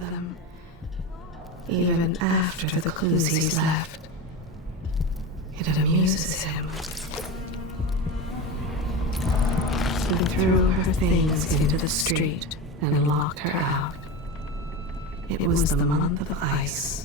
them, even after the clues he's left. It amuses him. He threw her things into the street and locked her out. It was the month of ice.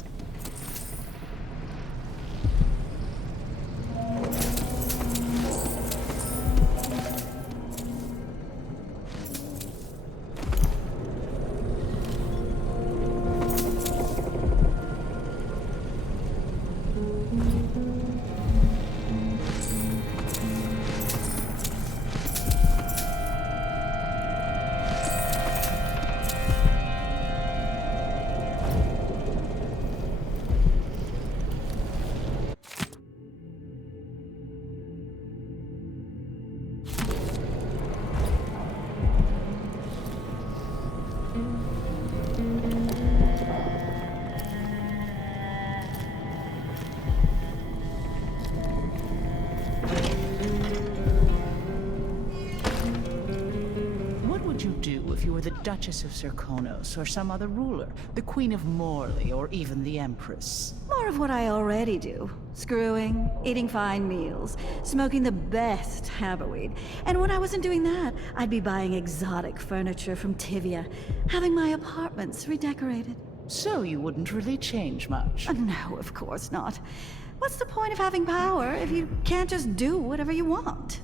The Duchess of Serkonos, or some other ruler, the Queen of Morley, or even the Empress. More of what I already do. Screwing, eating fine meals, smoking the best haberweed. And when I wasn't doing that, I'd be buying exotic furniture from Tivia, having my apartments redecorated. So you wouldn't really change much? No, of course not. What's the point of having power if you can't just do whatever you want?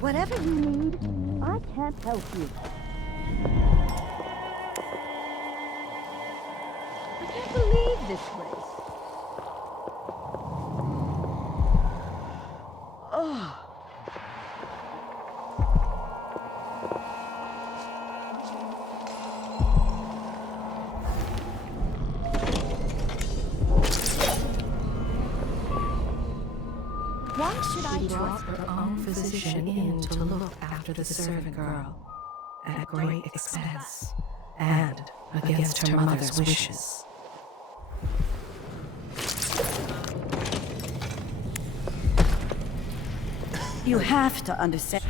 Whatever you need, I can't help you. I can't believe this place. Oh. Why should I brought her own physician in to look after the servant girl at great expense and against her mother's wishes. You have to understand.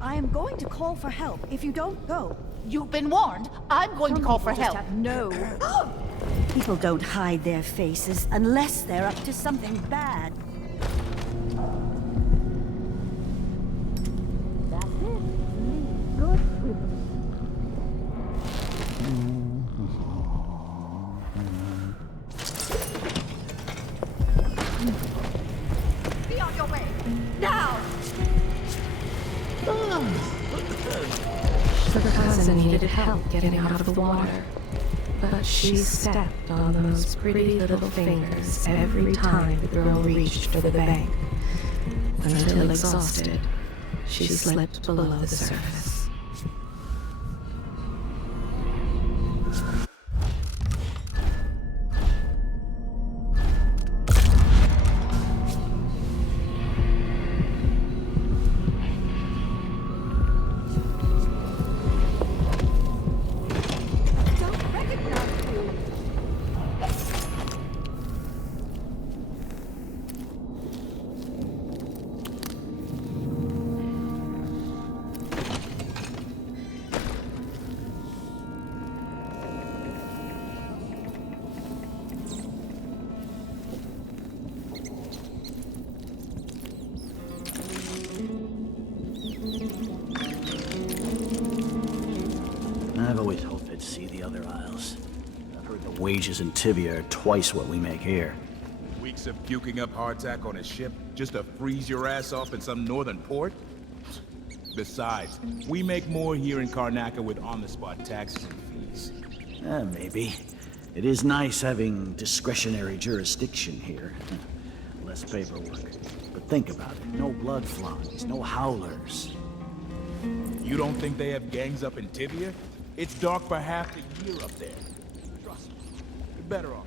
I am going to call for help if you don't go. You've been warned. I'm going to call for help. No. People don't hide their faces unless they're up to something bad. That's it. Good. Be on your way. Now! Her cousin needed help getting out of the water, but she stepped on those pretty little fingers every time the girl reached for the bank. Until exhausted, she slipped below the surface. I've always hoped I'd see the other isles. I've heard the wages in Tivia are twice what we make here. Weeks of puking up hardtack on a ship just to freeze your ass off in some northern port? Besides, we make more here in Karnaca with on-the-spot taxes and fees. Maybe. It is nice having discretionary jurisdiction here. Less paperwork. But think about it. No blood flies, no howlers. You don't think they have gangs up in Tivia? It's dark for half the year up there. Trust me, you're better off.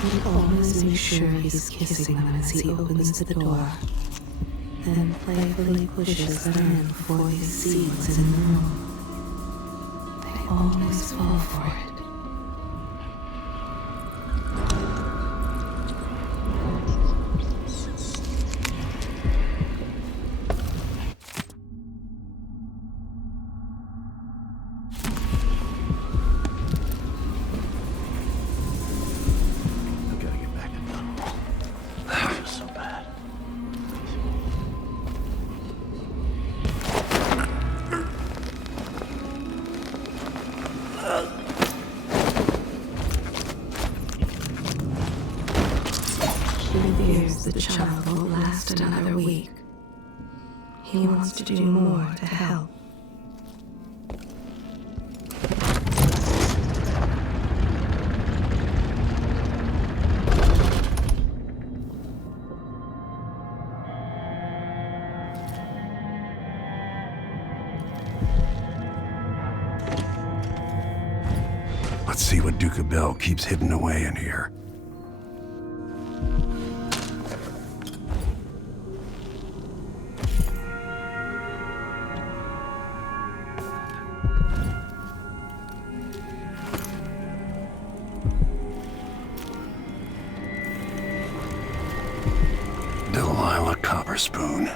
He always makes sure he's kissing them as he opens the door, then playfully pushes them in before he seats in the room. They always fall for it. I've got to get back to Dunwall. That was so bad. He fears the child won't last another week. He wants to do more to help. Let's see what Duke of Bell keeps hidden away in here. Delilah Copperspoon.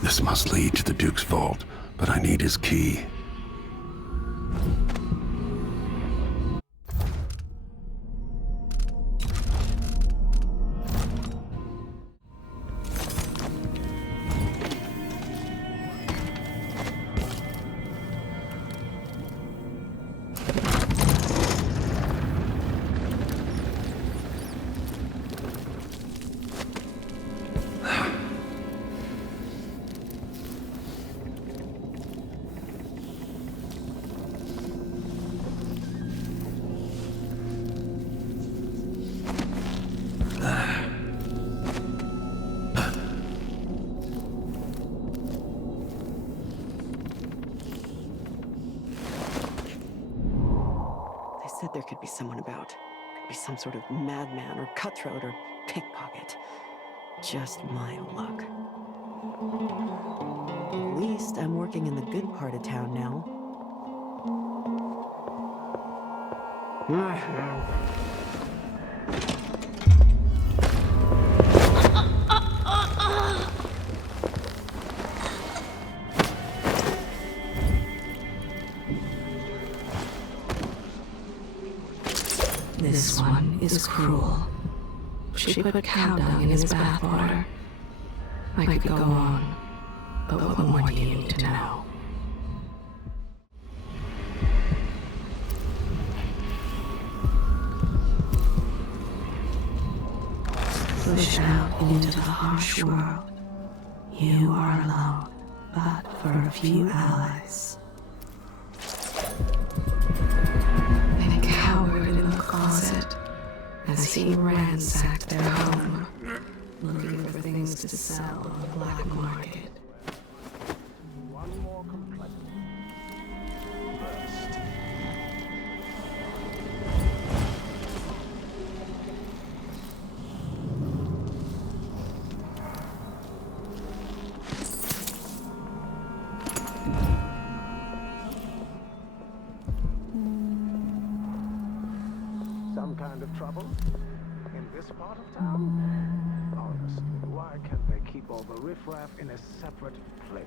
This must lead to the Duke's vault, but I need his key. Said there could be someone about. Could be some sort of madman or cutthroat or pickpocket. Just my luck. At least I'm working in the good part of town now. This one is cruel. She put cow dung in his bathwater. I could go on. But what more do you need to know? Pushed out into the harsh world, you are alone, but for a few allies. They cowered in the closet as he ransacked their home, looking for things to sell on the black market. One more complexity. First. Some kind of trouble? In this part of town? Honestly, why can't they keep all the riffraff in a separate place?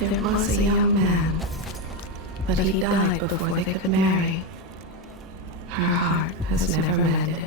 There was a young man, but he died before they could marry. Her heart has never mended.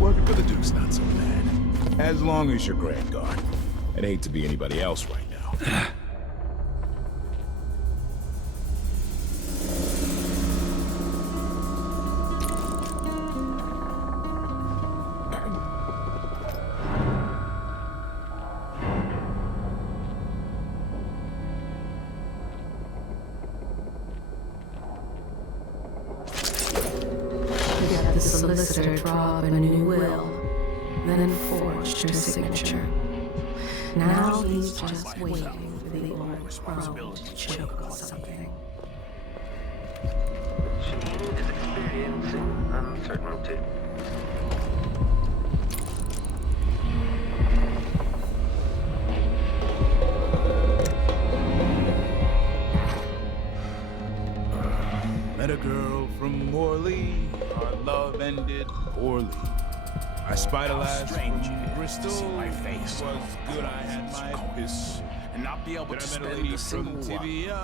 Working for the Duke's not so bad. As long as you're Grand Guard. I'd hate to be anybody else right now. The solicitor draw up a new will, then forged her signature. Now he's just waiting for the old crow to choke on something. She is experiencing uncertainty. Met a girl from Morley. Our love ended poorly. I spied a lass from Bristol. See my face. Was good. I had my piss. And not be able But to I met a spend lady a single from one. Tibia.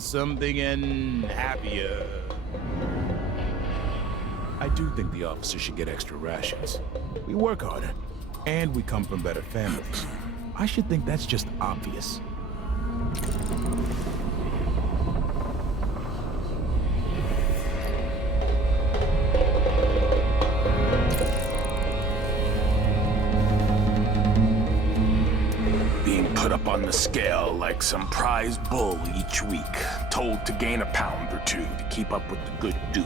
Something and happier. I do think the officers should get extra rations. We work harder, and we come from better families. I should think that's just obvious. Being put up on the scale like some prize bull each week, told to gain a pound or two to keep up with the good Duke.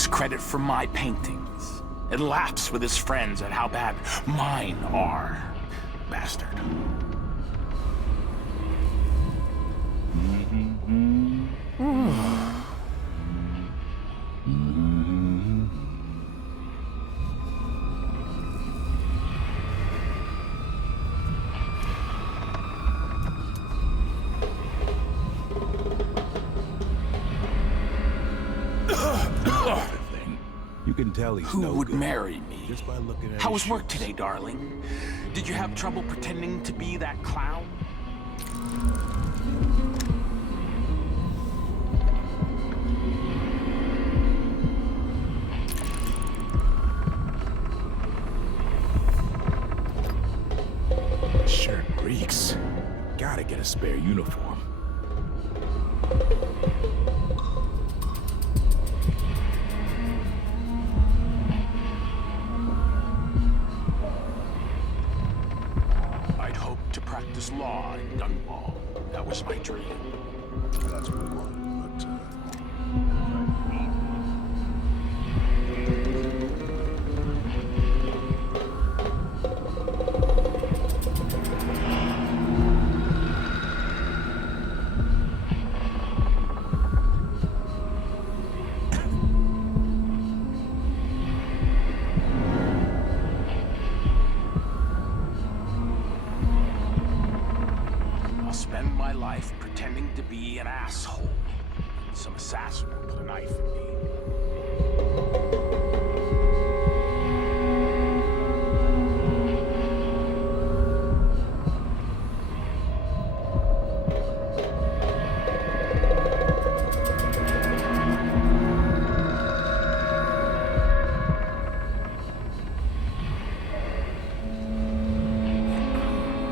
takes credit for my paintings and laughs with his friends at how bad mine are. Bastard. You can tell he's Who no would good marry me? just by looking at How his was work shoes. today, darling? Did you have trouble pretending to be that clown? Shirt reeks. Gotta get a spare uniform. I'd hoped to practice law in Dunwall. That was my dream. That's what we wanted, but, I'll spend my life pretending to be an asshole. Some assassin will put a knife in me.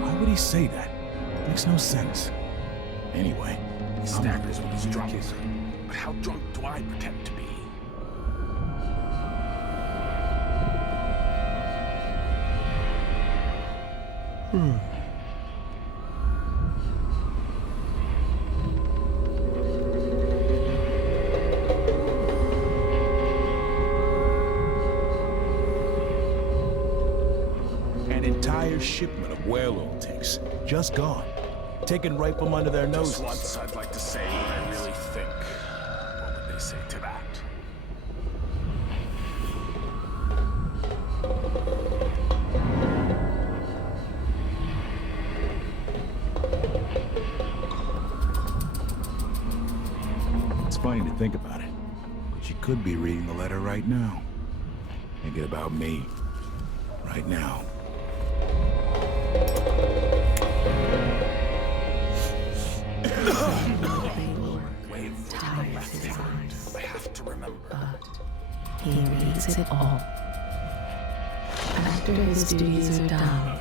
Why would he say that? Makes no sense. Anyway, He staggers when he's drunk. But how drunk do I pretend to be? An entire shipment of whale oil tanks. Just gone. Taken right from under their Just noses. once I'd like to say what I really think. What would they say to that? It's funny to think about it. But she could be reading the letter right now. Thinking about me. Right now. Tires his eyes, I have to remember. but he reads it all. After his duties are done,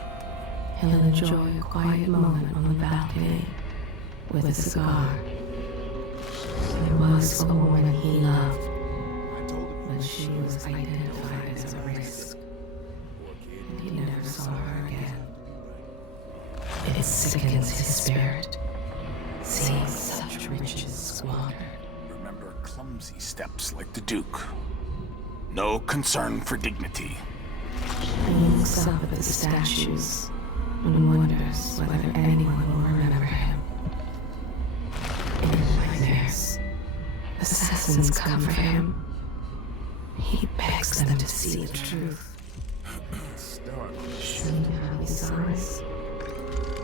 he'll enjoy a quiet moment on the balcony with a cigar. There was a woman he loved, but she was identified as a risk, and he never saw her again. It sickens his spirit, seeing such riches squandered. Remember clumsy steps like the Duke. No concern for dignity. He looks up at the statues and wonders whether anyone will remember him. In nightmares, assassins come for him. He begs them to see the truth. See how he sighs.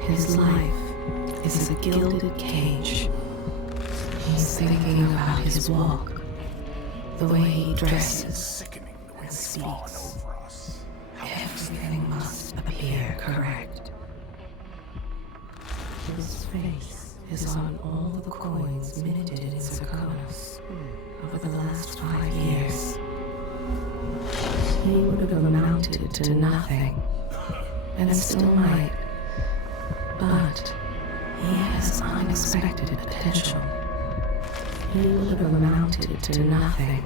His life is a gilded cage. He's thinking about his walk, the way he dresses, Sickening the way and they've fallen speaks. over us. Everything must appear correct. His face is on all the coins minted in Serkonos over the last 5 years. He would have amounted to nothing, and still might. But he has unexpected potential. He would have amounted to nothing,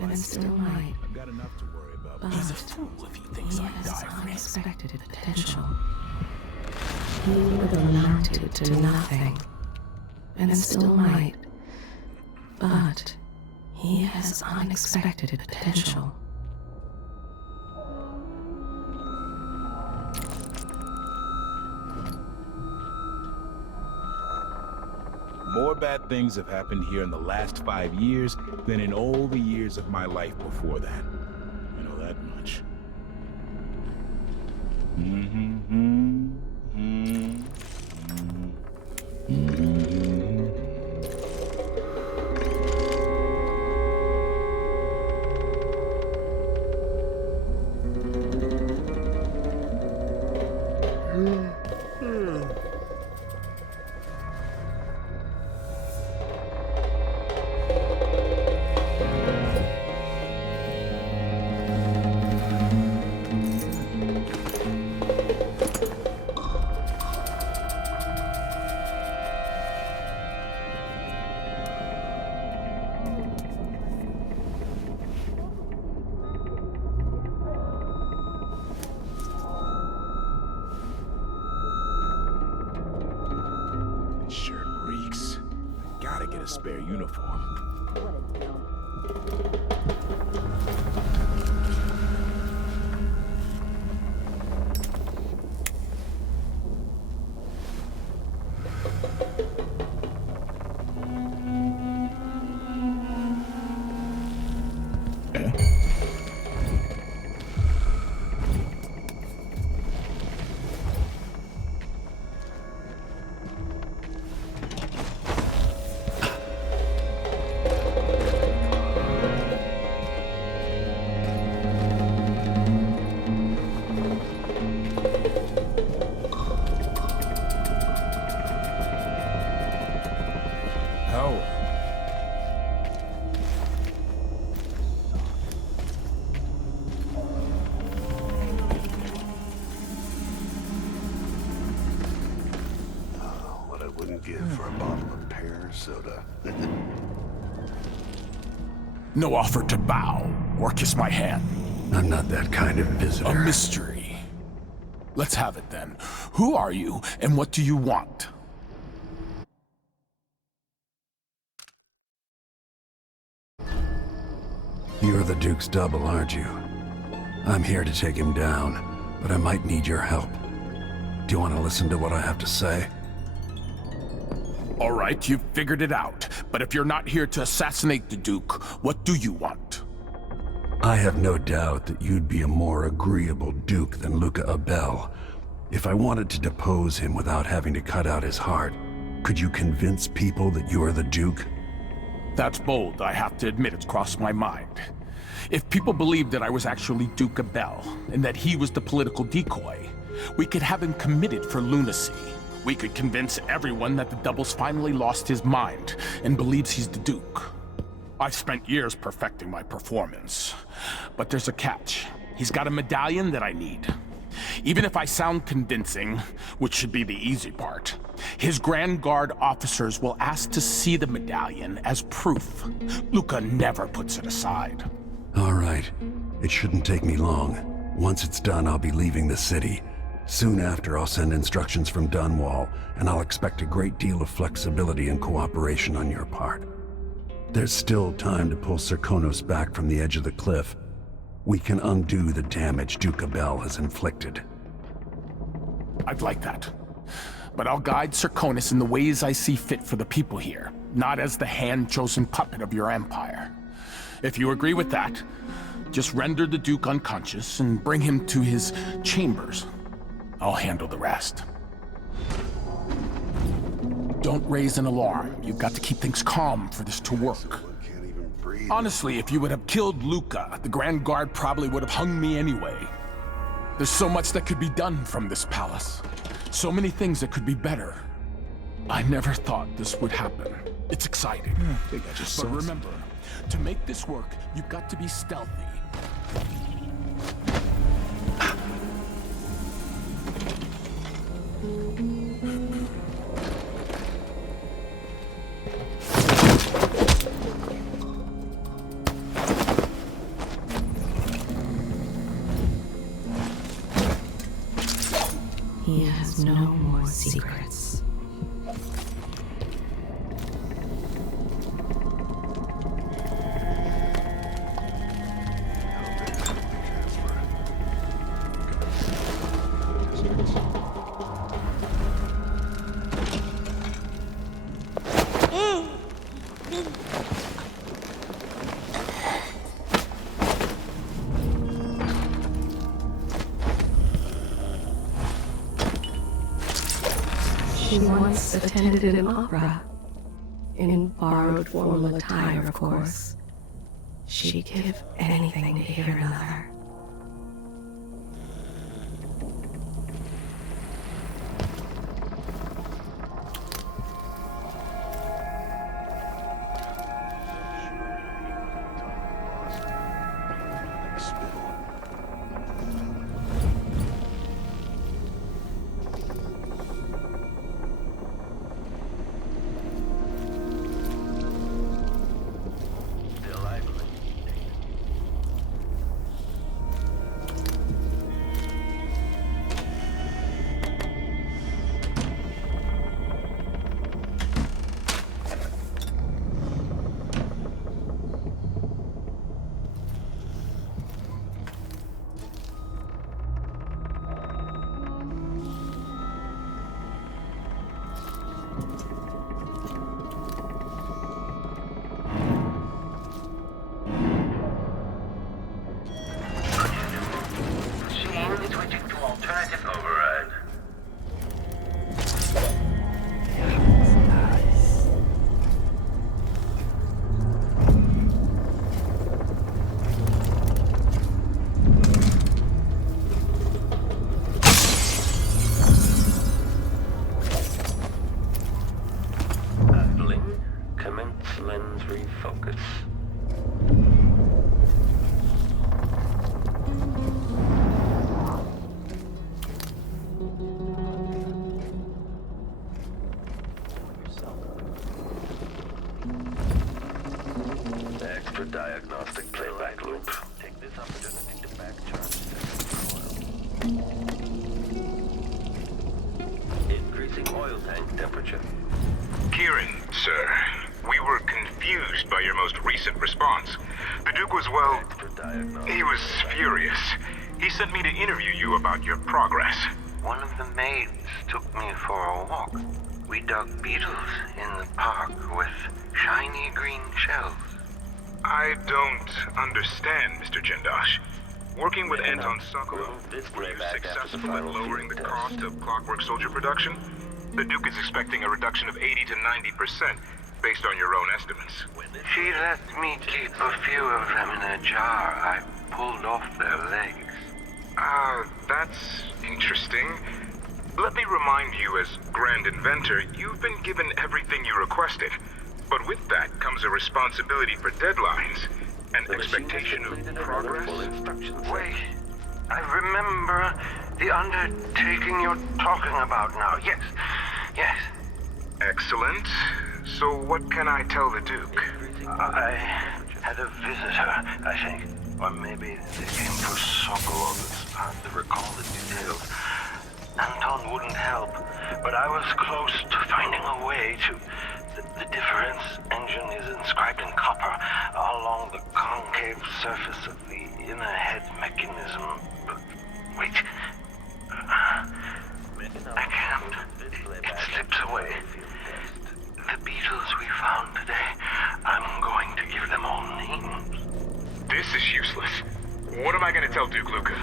and still might. I've got enough to worry about. But He's a fool if he thinks he I'd has die for him. unexpected potential. He would have amounted to nothing, and still might. But He has unexpected potential. More bad things have happened here in the last 5 years than in all the years of my life before that. I know that much. Shirt reeks. I gotta get a spare uniform. What I wouldn't give for a bottle of pear soda. No offer to bow or kiss my hand. I'm not that kind of visitor. A mystery. Let's have it then. Who are you, and what do you want? You're the Duke's double, aren't you? I'm here to take him down, but I might need your help. Do you want to listen to what I have to say? All right, you've figured it out. But if you're not here to assassinate the Duke, what do you want? I have no doubt that you'd be a more agreeable Duke than Luca Abel. If I wanted to depose him without having to cut out his heart, could you convince people that you are the Duke? That's bold, I have to admit it's crossed my mind. If people believed that I was actually Duke Abel, and that he was the political decoy, we could have him committed for lunacy. We could convince everyone that the Double's finally lost his mind and believes he's the Duke. I've spent years perfecting my performance. But there's a catch. He's got a medallion that I need. Even if I sound convincing, which should be the easy part, his Grand Guard officers will ask to see the medallion as proof. Luca never puts it aside. All right. It shouldn't take me long. Once it's done, I'll be leaving the city. Soon after, I'll send instructions from Dunwall, and I'll expect a great deal of flexibility and cooperation on your part. There's still time to pull Serkonos back from the edge of the cliff. We can undo the damage Duke Abel has inflicted. I'd like that. But I'll guide Serkonos in the ways I see fit for the people here, not as the hand-chosen puppet of your empire. If you agree with that, just render the Duke unconscious and bring him to his chambers. I'll handle the rest. Don't raise an alarm. You've got to keep things calm for this to work. Honestly, if you would have killed Luca, the Grand Guard probably would have hung me anyway. There's so much that could be done from this palace. So many things that could be better. I never thought this would happen. It's exciting. But remember, to make this work, you've got to be stealthy. He has no more secrets. She once attended an opera. In borrowed formal attire, of course. She'd give anything to hear another. Diagnostic playback loop. Take this opportunity to backcharge the increasing oil tank temperature. Kieran, sir, we were confused by your most recent response. The Duke was, well, he was furious. He sent me to interview you about your progress. One of the maids took me for a walk. We dug beetles in the park with shiny green shells. I don't understand, Mr. Jindosh. Working with Anton Sokolov, were you successful in lowering the cost of Clockwork Soldier production? The Duke is expecting a reduction of 80 to 90% based on your own estimates. She let me keep a few of them in a jar. I pulled off their legs. That's interesting. Let me remind you, as Grand Inventor, you've been given everything you requested. But with that comes a responsibility for deadlines, an expectation of progress. Wait, I remember the undertaking you're talking about now. Yes. Excellent. So what can I tell the Duke? I had a visitor, I think. Or maybe they came for Sokolov. It's hard to recall the details. Anton wouldn't help, but I was close to finding a way to... The difference engine is inscribed in copper along the concave surface of the inner head mechanism. But wait. I can't. It slips away. The beetles we found today, I'm going to give them all names. This is useless. What am I going to tell Duke Luca?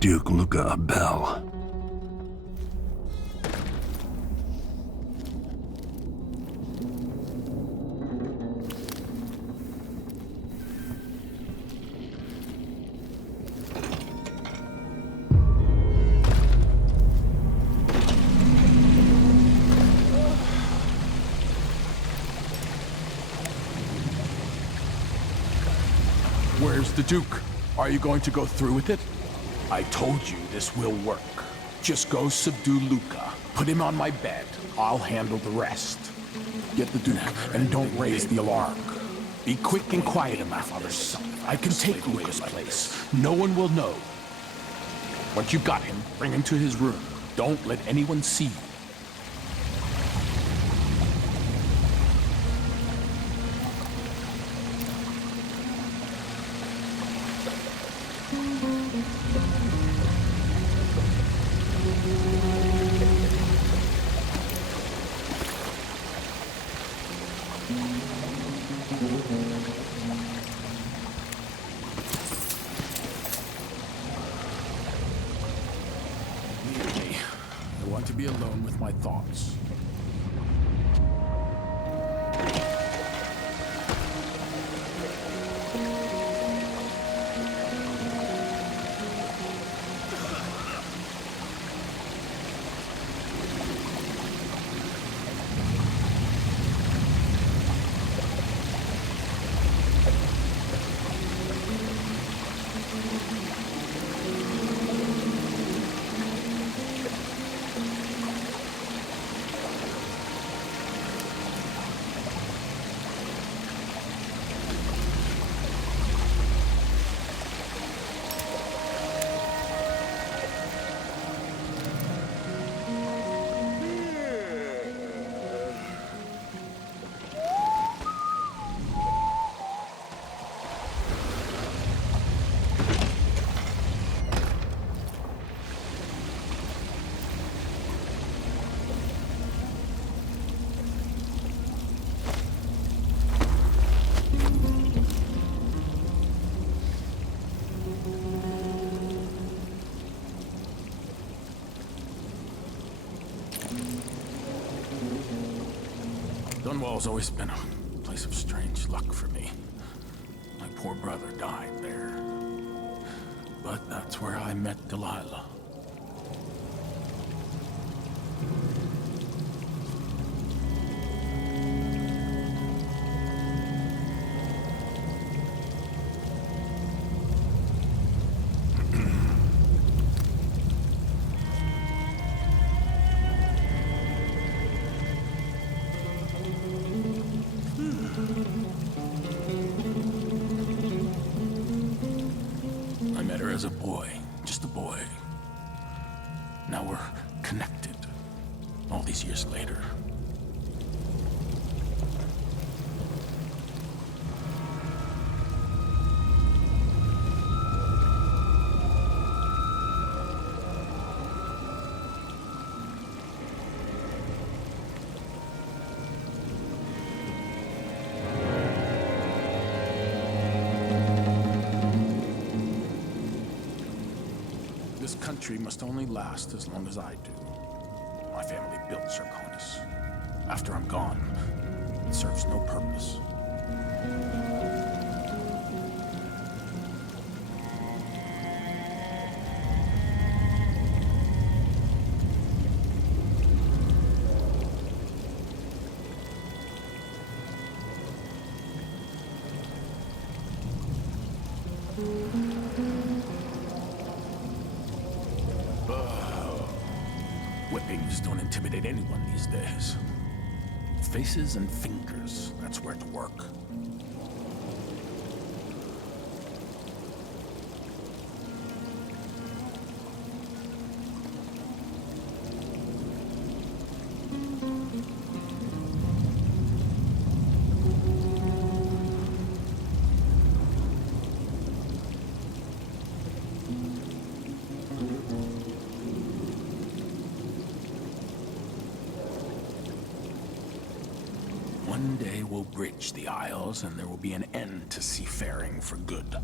Duke Luca Abel. Where's the Duke? Are you going to go through with it? I told you this will work. Just go subdue Luca. Put him on my bed. I'll handle the rest. Get the Duke, and don't raise the alarm. Be quick and quiet in my father's son. I can take Luca's place. No one will know. Once you've got him, bring him to his room. Don't let anyone see you. I want to be alone with my thoughts. Dunwall's always been a place of strange luck for me. My poor brother died there. But that's where I met Delilah. I met her as a boy, just a boy. Now we're connected, all these years later. This country must only last as long as I do. My family built Serkonos. After I'm gone, it serves no purpose. Whippings don't intimidate anyone these days. Faces and fingers, that's where to work. One day we'll bridge the Isles, and there will be an end to seafaring for good.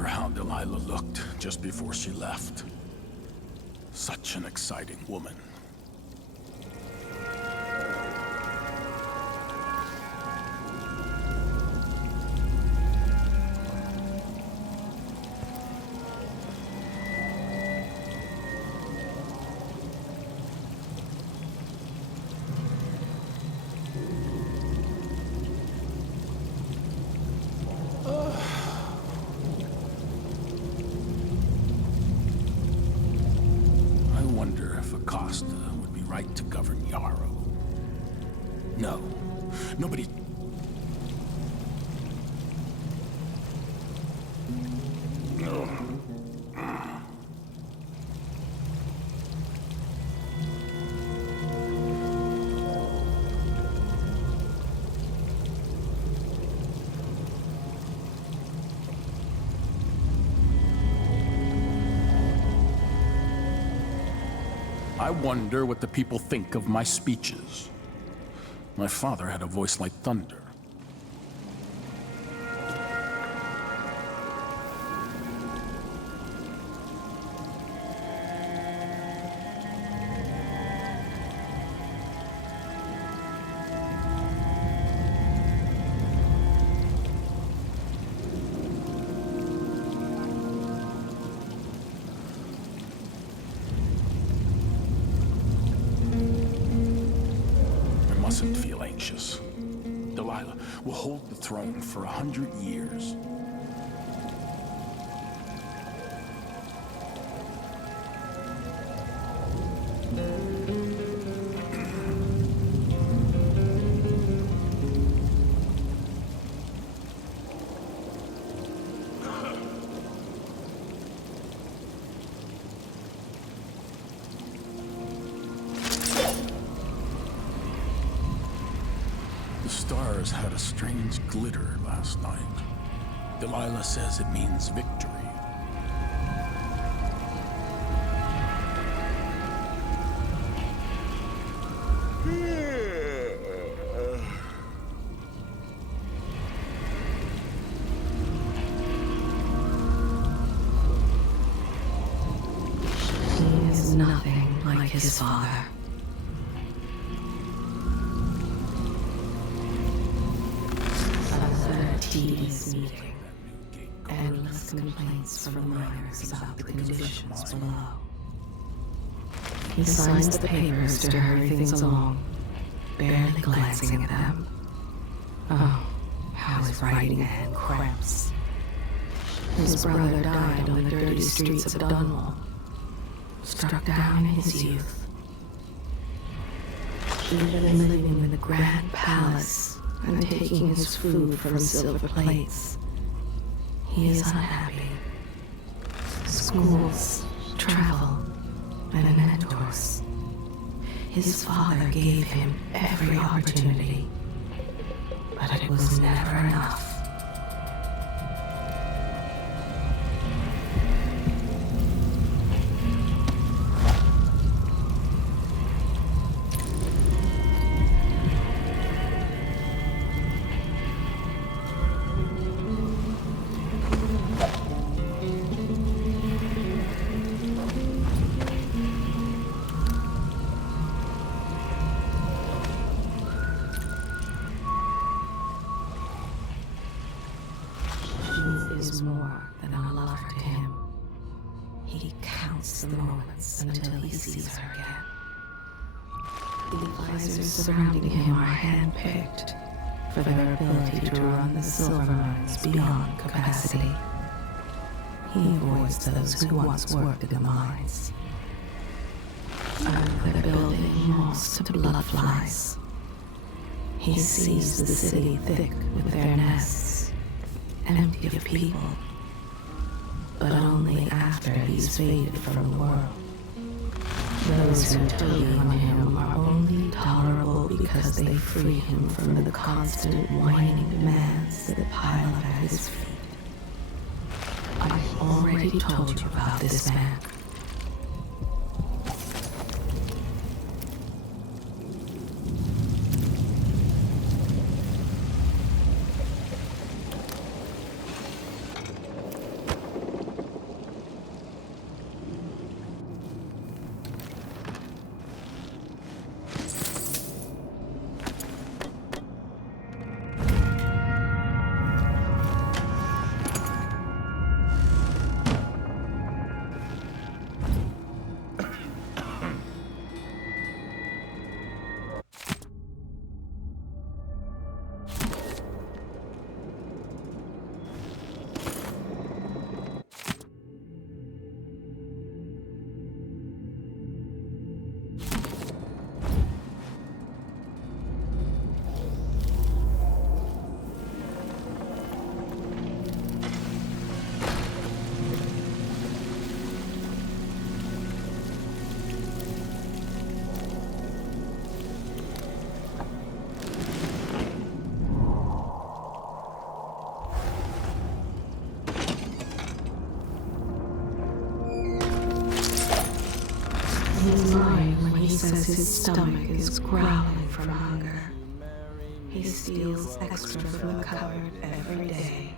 remember how Delilah looked just before she left. Such an exciting woman. To govern Yarrow. No, nobody. No. I wonder what the people think of my speeches. My father had a voice like thunder. Mustn't feel anxious. Delilah will hold the throne for 100 years. The stars had a strange glitter last night. Delilah says it means victory. He is nothing like his father. Tedious meeting. Endless complaints from the miners about the conditions below. He signs the papers to hurry things along, barely glancing at them. Oh, how his writing hand cramps. His brother died on the dirty streets of Dunwall, struck down in his youth. Even living in the Grand Palace and taking his food from silver plates, he is unhappy. Schools, travel, and mentors. His father gave him every opportunity, but it was never enough. Is more than a lover to him. He counts the moments until he sees her again. The advisors surrounding him are handpicked for their ability to run the silver mines beyond capacity. He avoids those who once worked in the mines. Under the building moss to bloodflies. He sees the city thick with their nests, empty of people, but only after he's faded from the world. Those who toady on him are only tolerable because they free him from the constant whining demands that pile up at his feet. I've already told you about this man. says his stomach is growling from hunger. He steals extra from the cupboard every day.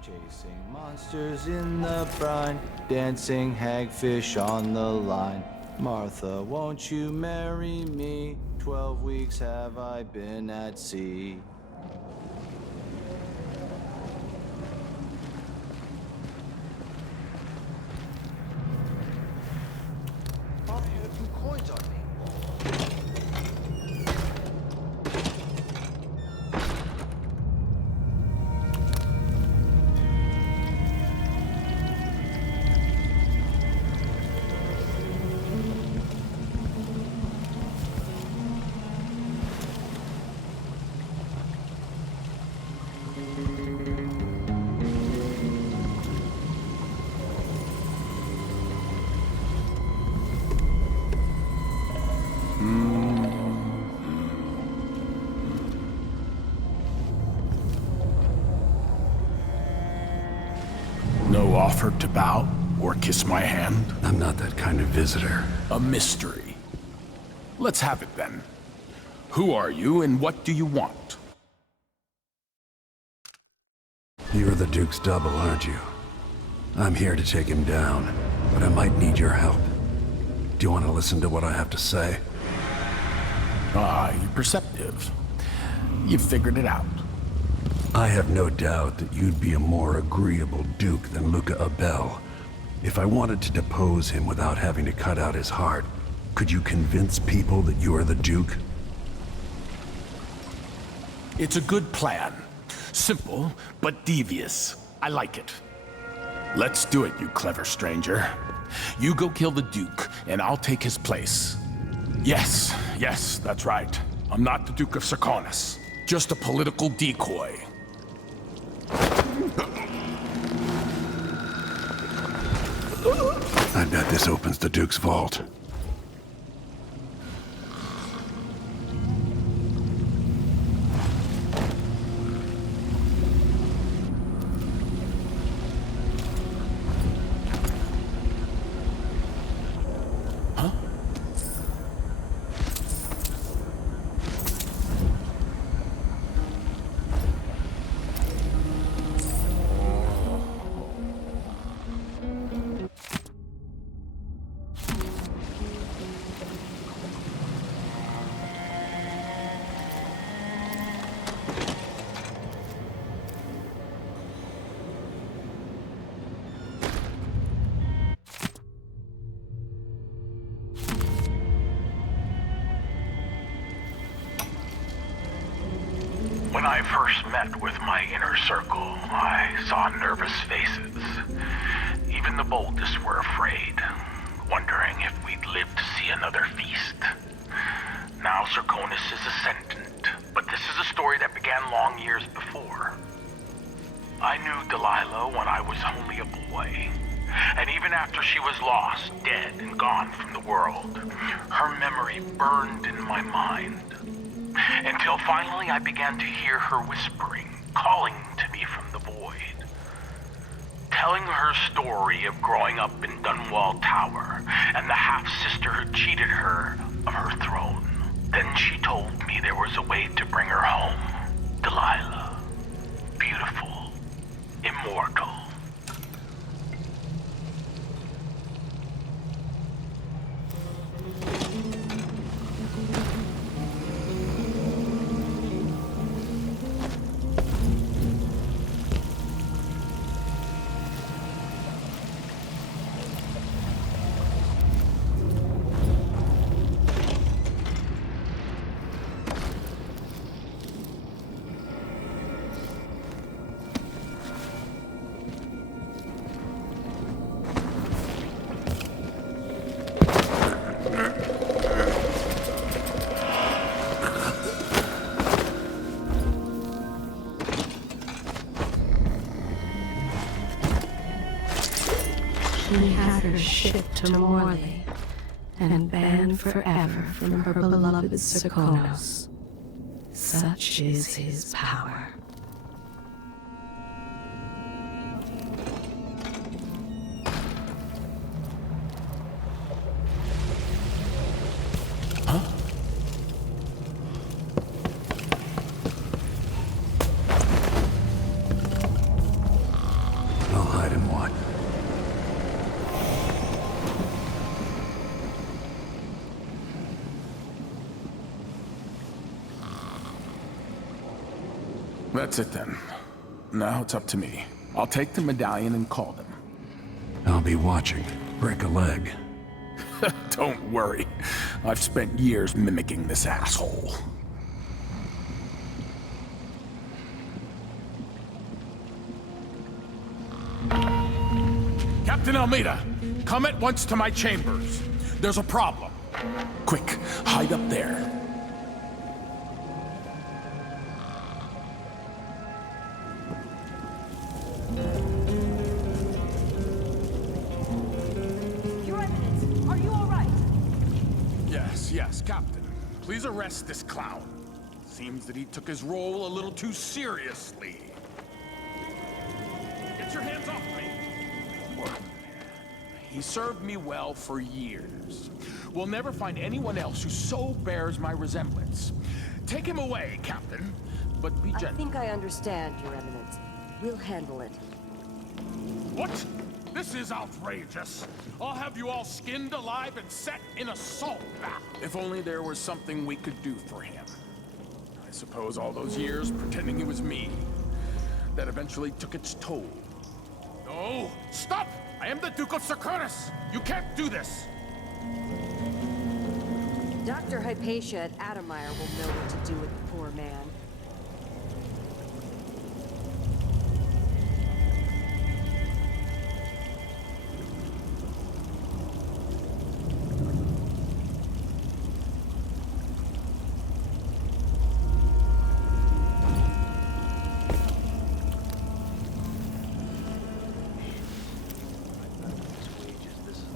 Chasing monsters in the brine, dancing hagfish on the line. Martha, won't you marry me? 12 weeks have I been at sea. I had some coins on me. No offer to bow or kiss my hand? I'm not that kind of visitor. A mystery. Let's have it then. Who are you and what do you want? You're the Duke's double, aren't you? I'm here to take him down, but I might need your help. Do you want to listen to what I have to say? Ah, you're perceptive. You've figured it out. I have no doubt that you'd be a more agreeable Duke than Luca Abel. If I wanted to depose him without having to cut out his heart, could you convince people that you are the Duke? It's a good plan. Simple, but devious. I like it. Let's do it, you clever stranger. You go kill the Duke, and I'll take his place. Yes, that's right. I'm not the Duke of Serkonos. Just a political decoy. I bet this opens the Duke's vault. When I first met with my inner circle, I saw nervous faces. Even the boldest were afraid, wondering if we'd live to see another feast. Now Serkonos is ascendant, but this is a story that began long years before. I knew Delilah when I was only a boy, and even after she was lost, dead, and gone from the world, her memory burned in my mind. Until finally I began to hear her whispering, calling to me from the void. Telling her story of growing up in Dunwall Tower and the half-sister who cheated her of her throne. Then she told me there was a way to bring her home. Delilah. Beautiful. Immortal. She had her shipped to Morley and banned forever from her beloved Serkonos. Such is his power. That's it then. Now it's up to me. I'll take the medallion and call them. I'll be watching. Break a leg. Don't worry. I've spent years mimicking this asshole. Captain Almeida, come at once to my chambers. There's a problem. Quick, hide up there. Your Eminence, are you all right? Yes, Captain. Please arrest this clown. Seems that he took his role a little too seriously. Get your hands off me! He served me well for years. We'll never find anyone else who so bears my resemblance. Take him away, Captain, but be gentle. I think I understand, Your Eminence. We'll handle it. What? This is outrageous. I'll have you all skinned alive and set in a salt bath. If only there was something we could do for him. I suppose all those years pretending he was me, that eventually took its toll. No! Stop! I am the Duke of Serkonos! You can't do this! Dr. Hypatia at Adamire will know what to do with the poor man.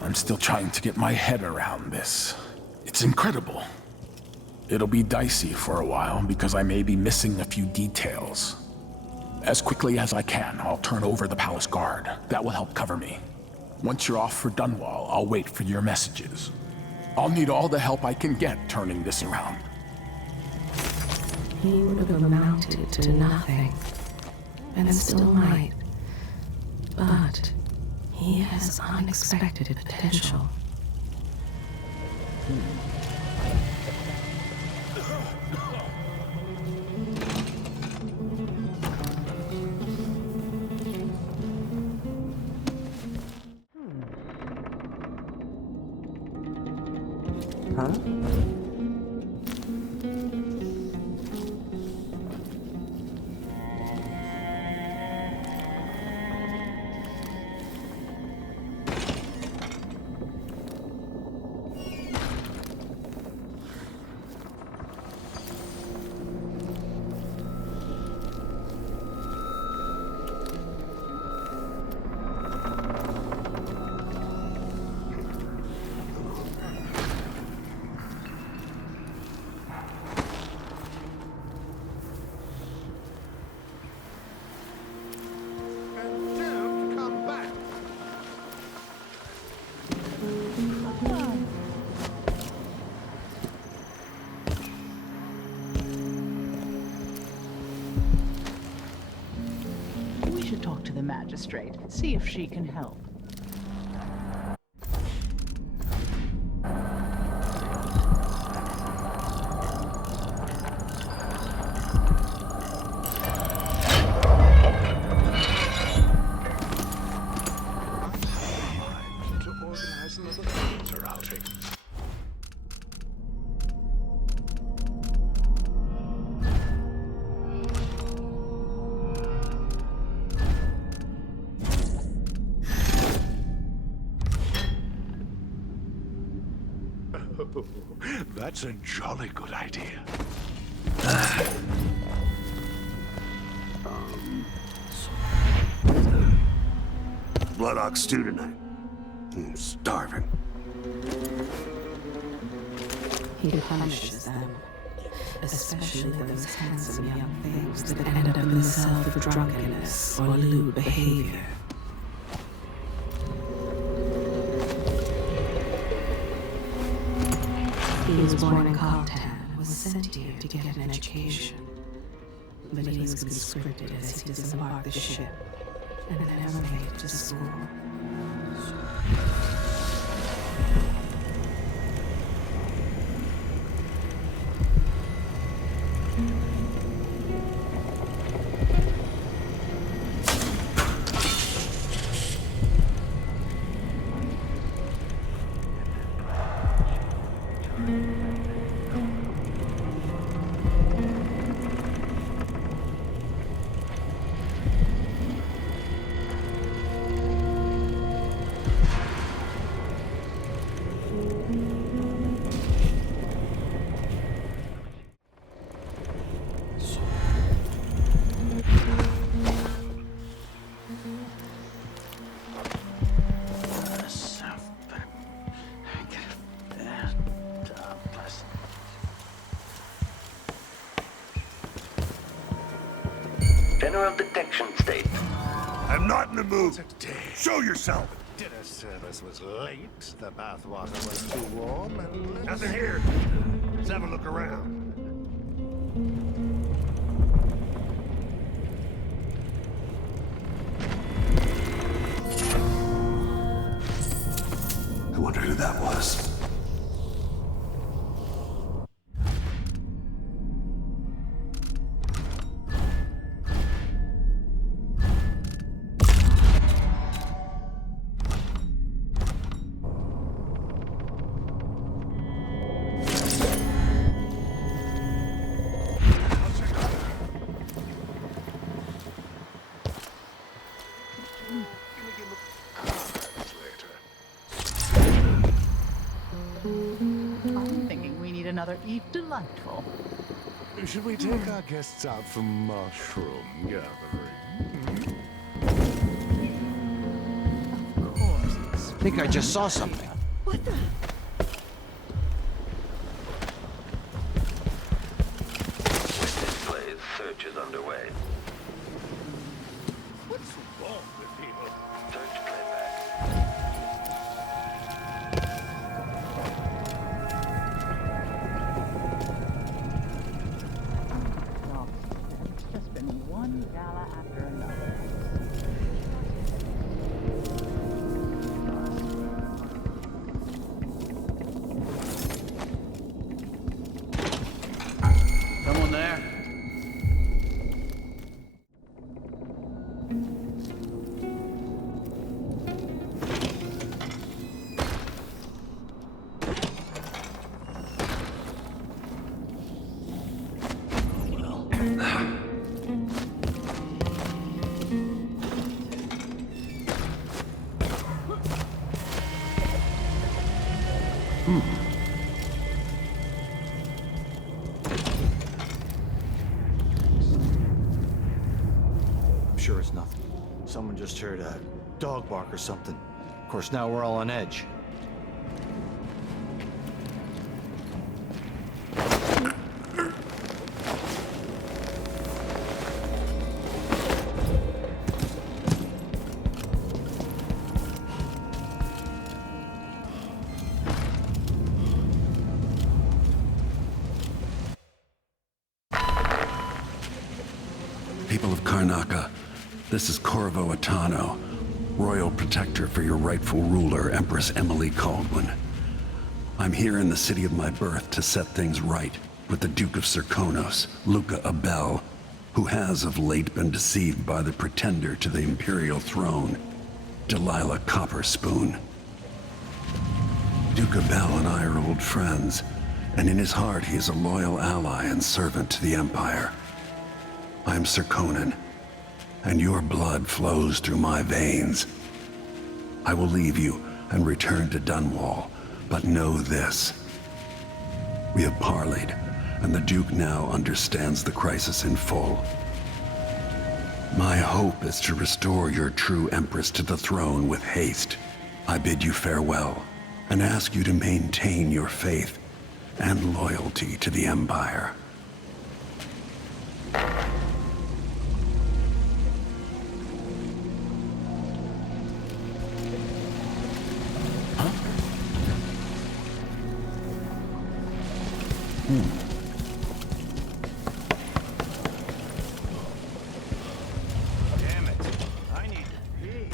I'm still trying to get my head around this. It's incredible. It'll be dicey for a while because I may be missing a few details. As quickly as I can, I'll turn over the palace guard. That will help cover me. Once you're off for Dunwall, I'll wait for your messages. I'll need all the help I can get turning this around. He would have amounted to nothing, and still might. But he has unexpected potential. Huh? We should talk to the magistrate, see if she can help. To organize another theater outing. That's a jolly good idea. Blood ox stew tonight. I'm starving. He punishes them, especially those handsome young things that end up in the cell for drunkenness or lewd behavior. He was born in Kaltan and was sent here to get an education. But he was conscripted as he disembarked the ship and never made it to school. general detection state. I'm not in the mood. Show yourself. Dinner service was late, the bathwater was too warm, and Nothing here. Let's have a look around. I wonder who that was. I'm thinking we need another Eve Delightful. should we take our guests out for mushroom gathering? Of course. I think I just saw something. What the? This blaze search is underway. What's wrong with people? Search playback. Well, it's just been one gala after another. Someone there? I'm sure it's nothing. Someone just heard a dog bark or something. Of course, now we're all on edge. People of Karnaca, this is Corvo Atano, Royal Protector for your rightful ruler, Empress Emily Caldwin. I'm here in the city of my birth to set things right with the Duke of Serkonos, Luca Abel, who has of late been deceived by the pretender to the imperial throne, Delilah Copperspoon. Duke Abel and I are old friends, and in his heart he is a loyal ally and servant to the Empire. I'm Serkonan, and your blood flows through my veins. I will leave you and return to Dunwall, but know this. We have parleyed, and the Duke now understands the crisis in full. My hope is to restore your true Empress to the throne with haste. I bid you farewell, and ask you to maintain your faith and loyalty to the Empire. Damn it. I need to pee.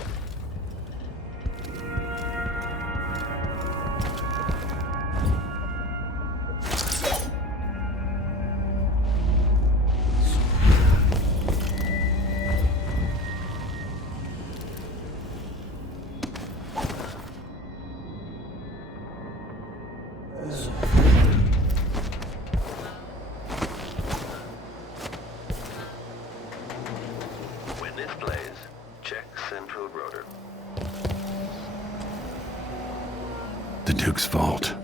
When this plays, check central rotor. The Duke's vault.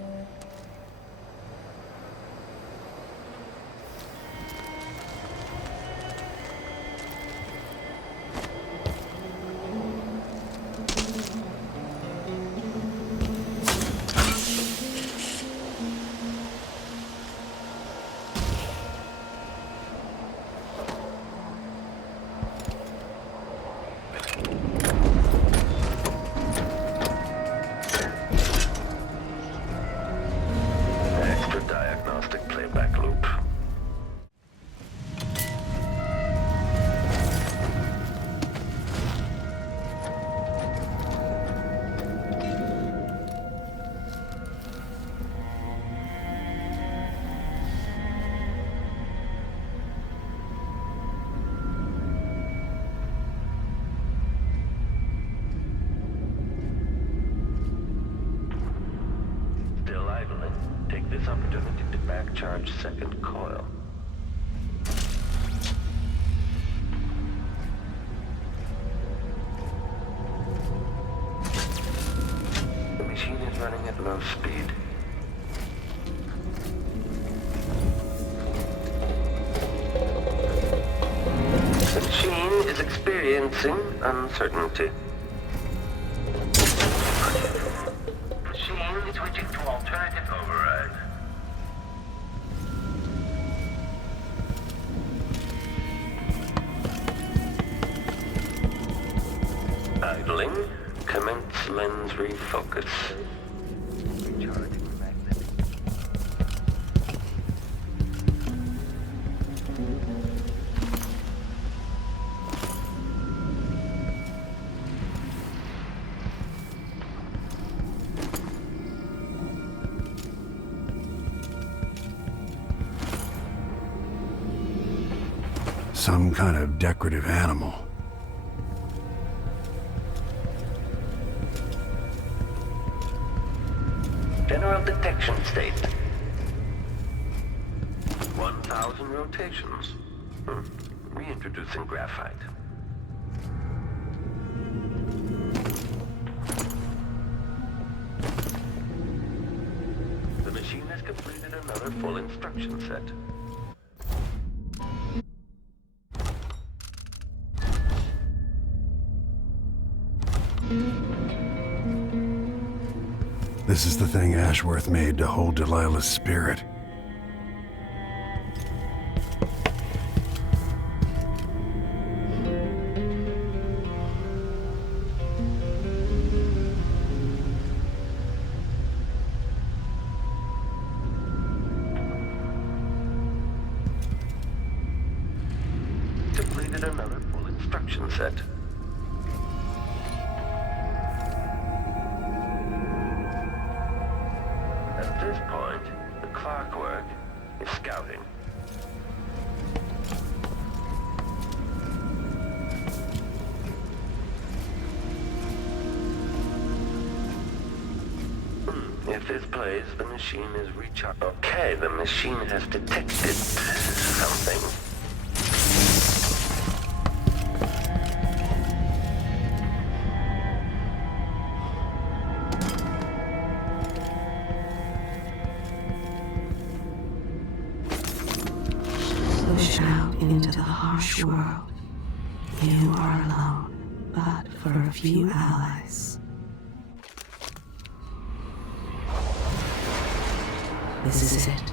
this opportunity to back-charge second coil. The machine is running at low speed. The machine is experiencing uncertainty. Machine switching to alternative override. Idling. Commence lens refocus. Recharging magnet. Some kind of decorative animal. General detection state. 1,000 rotations. Reintroducing graphite. The machine has completed another full instruction set. This is the thing Ashworth made to hold Delilah's spirit. Completed another full instruction set. At this point, the clockwork is scouting. If this plays, the machine is recharged. Okay, the machine has detected something. Push out into the harsh world. You are alone, but for a few allies. This is it.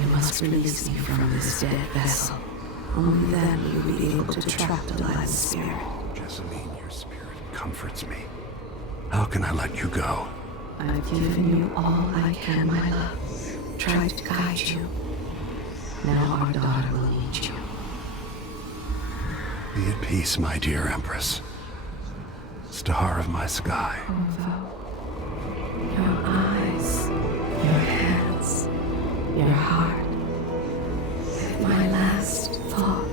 You must release me from this dead vessel. Only then will you be able to trap Delilah's spirit. Jessamine, your spirit comforts me. How can I let you go? I've given you all I can, my love. Tried to guide you. Now our daughter will need you. Be at peace, my dear Empress. Star of my sky. Corvo. Your eyes, your hands, your heart. My last thought.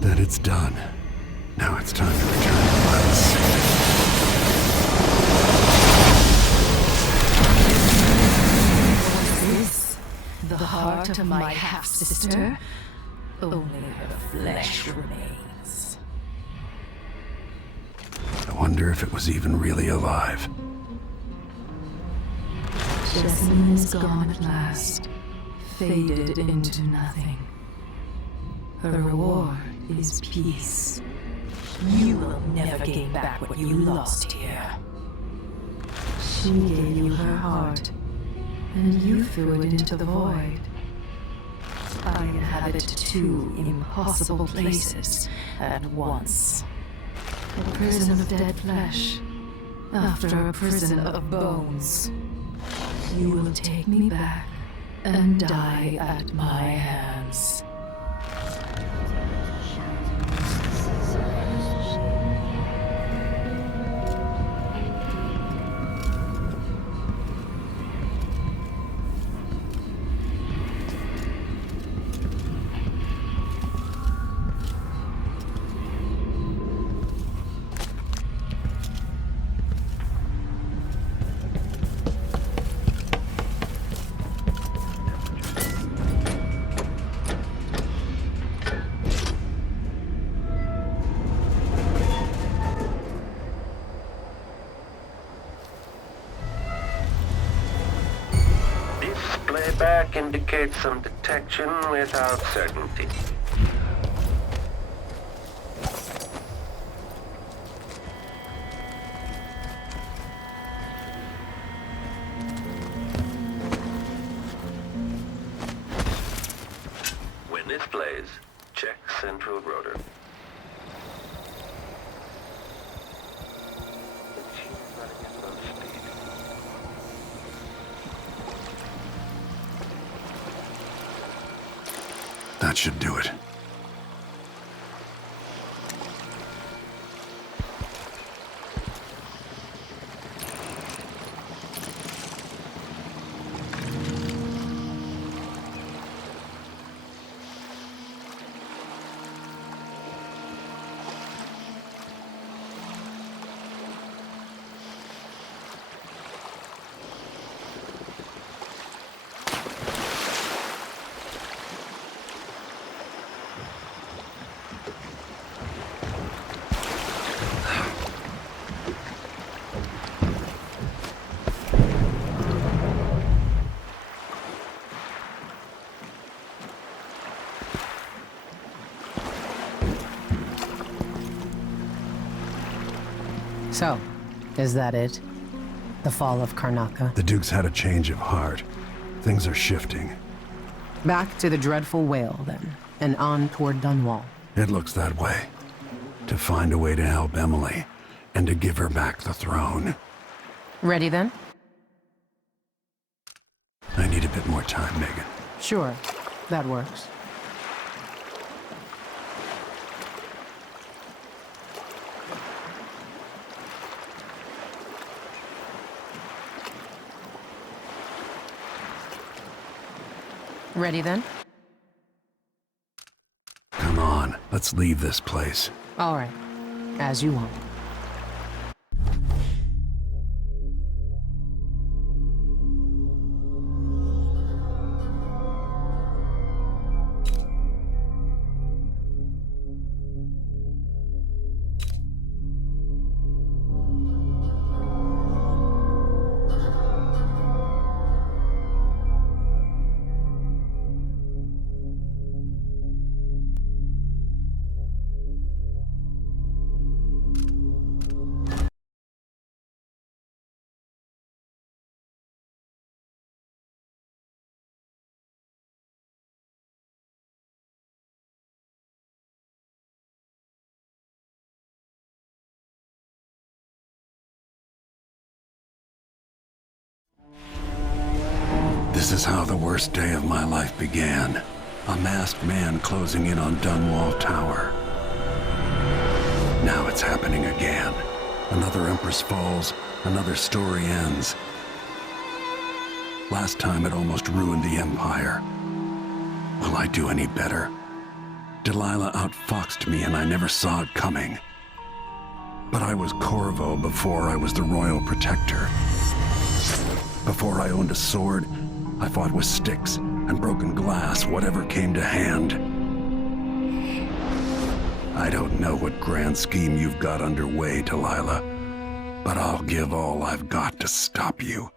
That it's done. Now it's time to return to us. Was this the heart of my half-sister? Only her flesh remains. I wonder if it was even really alive. Jessamine is gone at last, faded into nothing. Her reward is peace. You will never gain back what you lost here. She gave you her heart, and you threw it into the void. I inhabit two impossible places at once. A prison of dead flesh, After a prison of bones. You will take me back and die at my hands. track indicates some detection without certainty. When this plays, check central rotor. That should do it. So, is that it? The fall of Karnaca? The Duke's had a change of heart. Things are shifting. Back to the dreadful whale, then, and on toward Dunwall. It looks that way. To find a way to help Emily, and to give her back the throne. Ready, then? I need a bit more time, Megan. Sure, that works. Ready, then? Come on, let's leave this place. All right, as you want. This is how the worst day of my life began. A masked man closing in on Dunwall Tower. Now it's happening again. Another Empress falls, another story ends. Last time it almost ruined the Empire. Will I do any better? Delilah outfoxed me and I never saw it coming. But I was Corvo before I was the Royal Protector. Before I owned a sword, I fought with sticks and broken glass, whatever came to hand. I don't know what grand scheme you've got underway, Delilah, but I'll give all I've got to stop you.